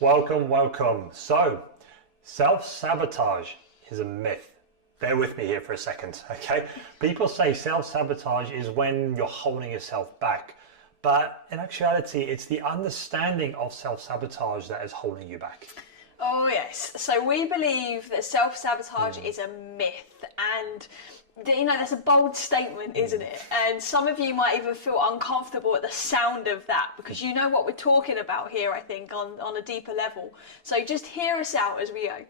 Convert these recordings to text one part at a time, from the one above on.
Welcome, welcome. So, self-sabotage is a myth. Bear with me here for a second, okay? People say self-sabotage is when you're holding yourself back. But in actuality, it's the understanding of self-sabotage that is holding you back. Oh yes, so we believe that self-sabotage is a myth, and that's a bold statement, isn't it? And some of you might even feel uncomfortable at the sound of that, because you know what we're talking about here, I think, on a deeper level. So just hear us out as we go.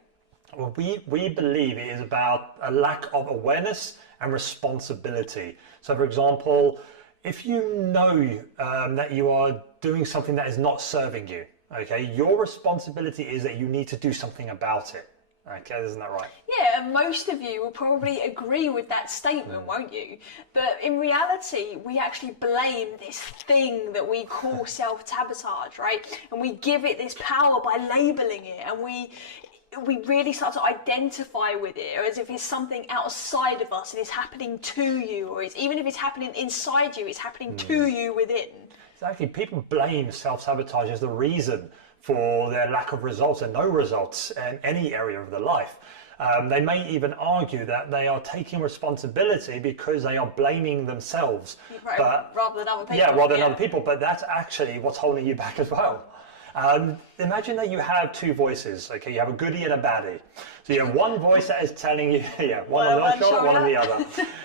Well, we believe it is about a lack of awareness and responsibility. So for example, if you know that you are doing something that is not serving you, okay, your responsibility is that you need to do something about it. Okay, isn't that right? Yeah, and most of you will probably agree with that statement, won't you? But in reality, we actually blame this thing that we call self-sabotage, right? And we give it this power by labeling it, and we really start to identify with it, or as if it's something outside of us and it's happening to you, or even if it's happening inside you, it's happening to you within. Exactly. People blame self-sabotage as the reason for their lack of results and no results in any area of their life. They may even argue that they are taking responsibility because they are blaming themselves. Right, but, rather than other people. Yeah, rather than other people, but that's actually what's holding you back as well. Imagine that you have two voices, okay? You have a goodie and a baddie. So you have one voice that is telling you, one on one shoulder, one on the other.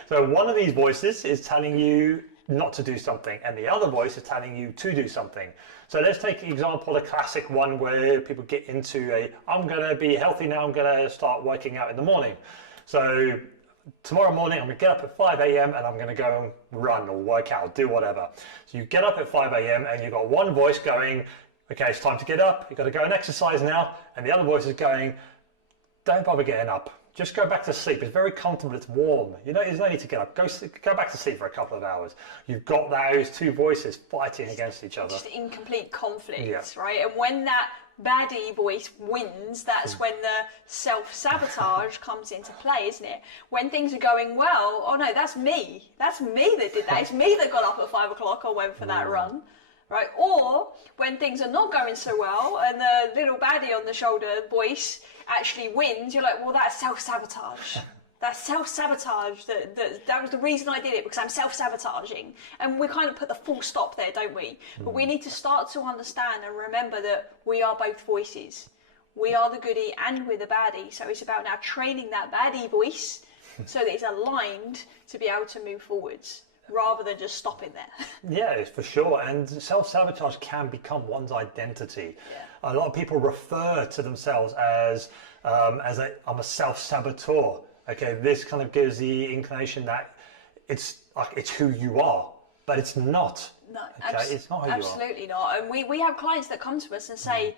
So one of these voices is telling you not to do something, and the other voice is telling you to do something. So let's take an example, a classic one where people get into I'm going to be healthy now, I'm going to start working out in the morning. So tomorrow morning I'm going to get up at 5 a.m. and I'm going to go and run or work out or do whatever. So you get up at 5 a.m. and you've got one voice going, okay, it's time to get up, you've got to go and exercise now, and the other voice is going, don't bother getting up. Just go back to sleep. It's very comfortable. It's warm. There's no need to get up. Go back to sleep for a couple of hours. You've got those two voices fighting against each other. Just in complete conflict, yeah. Right? And when that baddie voice wins, that's when the self-sabotage comes into play, isn't it? When things are going well, oh no, that's me. That's me that did that. It's me that got up at 5 o'clock or went for that run. Right? Or when things are not going so well and the little baddie on the shoulder voice actually wins, you're like, well, that's self-sabotage. That's self-sabotage. That was the reason I did it, because I'm self-sabotaging. And we kind of put the full stop there, don't we? But we need to start to understand and remember that we are both voices. We are the goodie and we're the baddie. So it's about now training that baddie voice so that it's aligned to be able to move forwards, rather than just stopping there. Yeah, for sure. And self-sabotage can become one's identity. Yeah. A lot of people refer to themselves as I'm a self-saboteur. Okay, this kind of gives the inclination that it's who you are, but it's not. No, okay? It's not who you are. Absolutely not. And we have clients that come to us and say,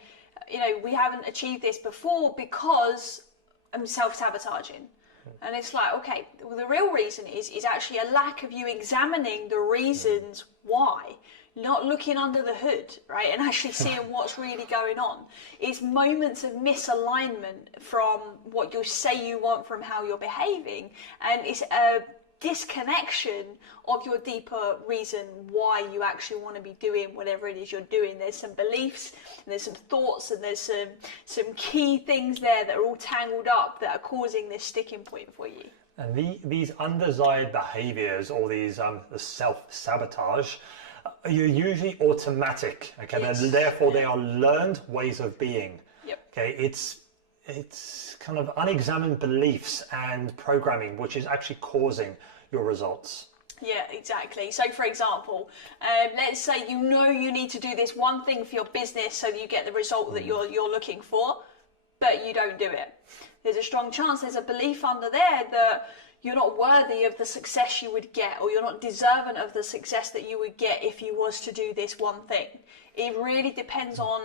we haven't achieved this before because I'm self-sabotaging. And it's like, okay, well, the real reason is actually a lack of you examining the reasons why, not looking under the hood, right, and actually seeing what's really going on. It's moments of misalignment from what you say you want from how you're behaving, and it's a disconnection of your deeper reason why you actually want to be doing whatever it is you're doing. There's some beliefs, and there's some thoughts, and there's some key things there that are all tangled up that are causing this sticking point for you. And these undesired behaviors, or these the self-sabotage, are usually automatic. Okay, yes. Therefore they are learned ways of being. Yep. Okay, it's kind of unexamined beliefs and programming which is actually causing your results. Yeah, exactly. So for example, let's say you need to do this one thing for your business so that you get the result that you're looking for, but you don't do it. There's a strong chance there's a belief under there that you're not worthy of the success you would get, or you're not deserving of the success that you would get if you was to do this one thing. It really depends on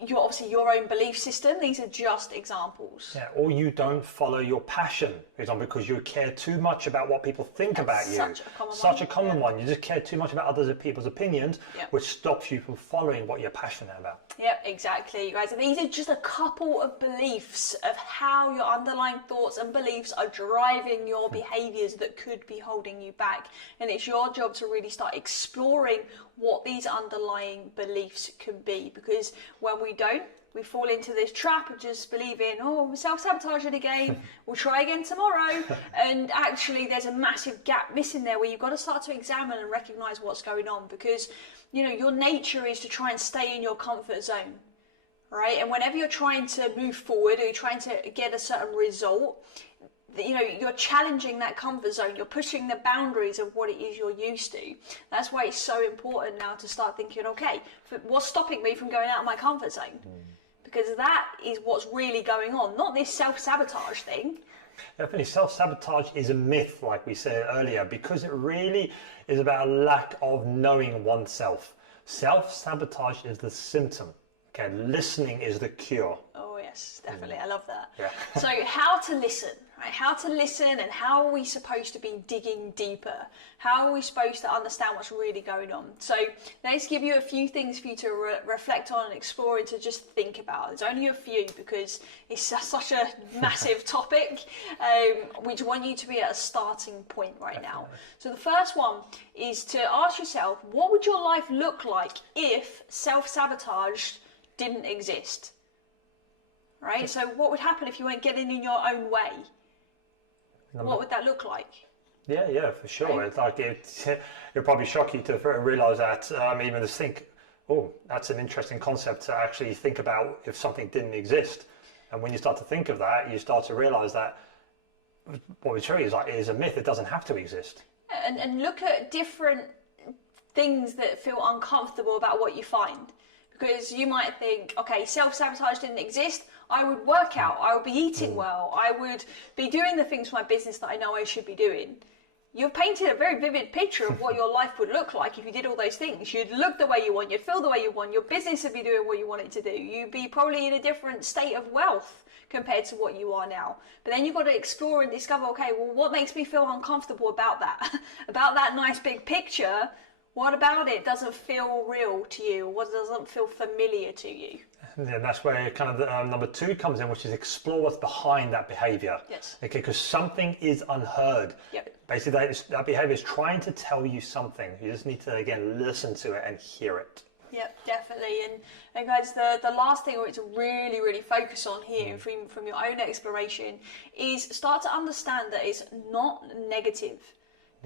your own belief system. These are just examples. Yeah, or you don't follow your passion, for example, because you care too much about what people think about you. Such a common one. You just care too much about other people's opinions, which stops you from following what you're passionate about. Yep, exactly, you guys. And these are just a couple of beliefs of how your underlying thoughts and beliefs are driving your behaviours that could be holding you back. And it's your job to really start exploring what these underlying beliefs can be, because when we don't, we fall into this trap of just believing, oh, we're self-sabotaging again, we'll try again tomorrow. And actually there's a massive gap missing there where you've got to start to examine and recognize what's going on, because, you know, your nature is to try and stay in your comfort zone, right? And whenever you're trying to move forward or you're trying to get a certain result, you know, you're challenging that comfort zone, you're pushing the boundaries of what it is you're used to. That's why it's so important now to start thinking, okay, what's stopping me from going out of my comfort zone? Because that is what's really going on, not this self-sabotage thing. Definitely, self-sabotage is a myth, like we said earlier, because it really is about a lack of knowing oneself. Self-sabotage is the symptom. Okay, listening is the cure. Oh yes, definitely. I love that. Yeah. So how to listen, right? How to listen, and how are we supposed to be digging deeper? How are we supposed to understand what's really going on? So let's give you a few things for you to reflect on and explore and to just think about. There's only a few because it's such a massive topic. We just want you to be at a starting point right now. So the first one is to ask yourself, what would your life look like if self-sabotage didn't exist? Right? So what would happen if you weren't getting in your own way? What would that look like? Yeah, for sure. Right? It's like it'll probably shock you to realise that, even to think, oh, that's an interesting concept to actually think about if something didn't exist. And when you start to think of that, you start to realise that what we show you is a myth. It doesn't have to exist. And look at different things that feel uncomfortable about what you find. Because you might think, okay, self-sabotage didn't exist, I would work out, I would be eating well, I would be doing the things for my business that I know I should be doing. You've painted a very vivid picture of what your life would look like if you did all those things. You'd look the way you want, you'd feel the way you want, your business would be doing what you want it to do. You'd be probably in a different state of wealth compared to what you are now. But then you've got to explore and discover, okay, well, what makes me feel uncomfortable about that? About that nice big picture? What about it doesn't feel real to you? What doesn't feel familiar to you? And that's where kind of number two comes in, which is explore what's behind that behaviour. Yes. Okay, because something is unheard. Yep. Basically, that behaviour is trying to tell you something. You just need to, again, listen to it and hear it. Yep, definitely. And guys, the last thing I want to really, really focus on here from your own exploration is start to understand that it's not negative.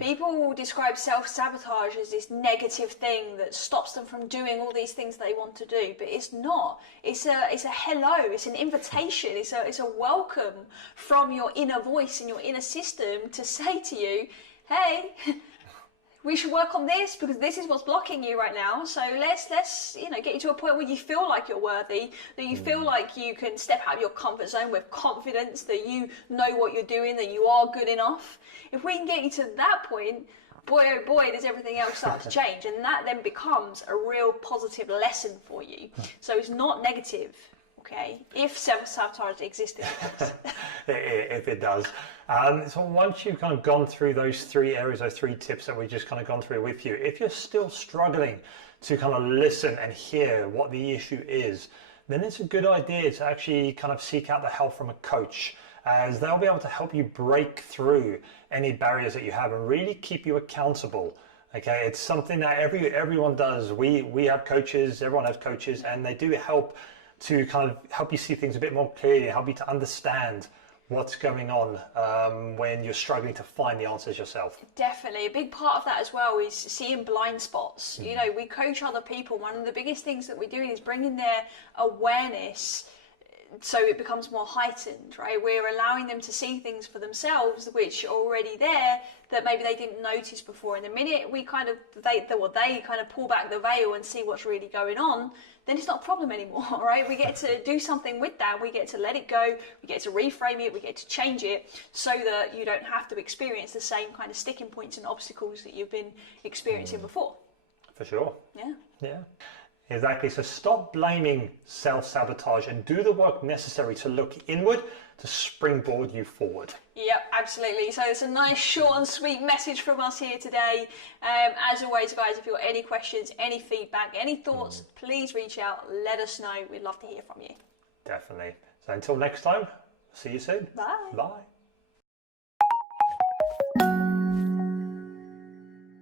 People will describe self-sabotage as this negative thing that stops them from doing all these things they want to do, but it's not. It's a hello, it's an invitation, it's a welcome from your inner voice and your inner system to say to you, hey, we should work on this because this is what's blocking you right now. So let's get you to a point where you feel like you're worthy, that you feel like you can step out of your comfort zone with confidence, that you know what you're doing, that you are good enough. If we can get you to that point, boy oh boy, does everything else start to change, and that then becomes a real positive lesson for you. So it's not negative. Okay, if self-sabotage existed. If it does. So once you've kind of gone through those three areas, those three tips that we've just kind of gone through with you, if you're still struggling to kind of listen and hear what the issue is, then it's a good idea to actually kind of seek out the help from a coach, as they'll be able to help you break through any barriers that you have and really keep you accountable. Okay, it's something that everyone does. We have coaches, everyone has coaches, and they do help to kind of help you see things a bit more clearly, help you to understand what's going on when you're struggling to find the answers yourself. Definitely. A big part of that as well is seeing blind spots. You know, we coach other people. One of the biggest things that we're doing is bringing their awareness so it becomes more heightened, right? We're allowing them to see things for themselves which are already there that maybe they didn't notice before. And the minute we they kind of pull back the veil and see what's really going on, then it's not a problem anymore, right? We get to do something with that. We get to let it go. We get to reframe it. We get to change it so that you don't have to experience the same kind of sticking points and obstacles that you've been experiencing before. For sure. Yeah. Exactly. So stop blaming self-sabotage and do the work necessary to look inward to springboard you forward. Yep, absolutely. So it's a nice, short and sweet message from us here today. As always, guys, if you've got any questions, any feedback, any thoughts, please reach out. Let us know. We'd love to hear from you. Definitely. So until next time, see you soon. Bye. Bye.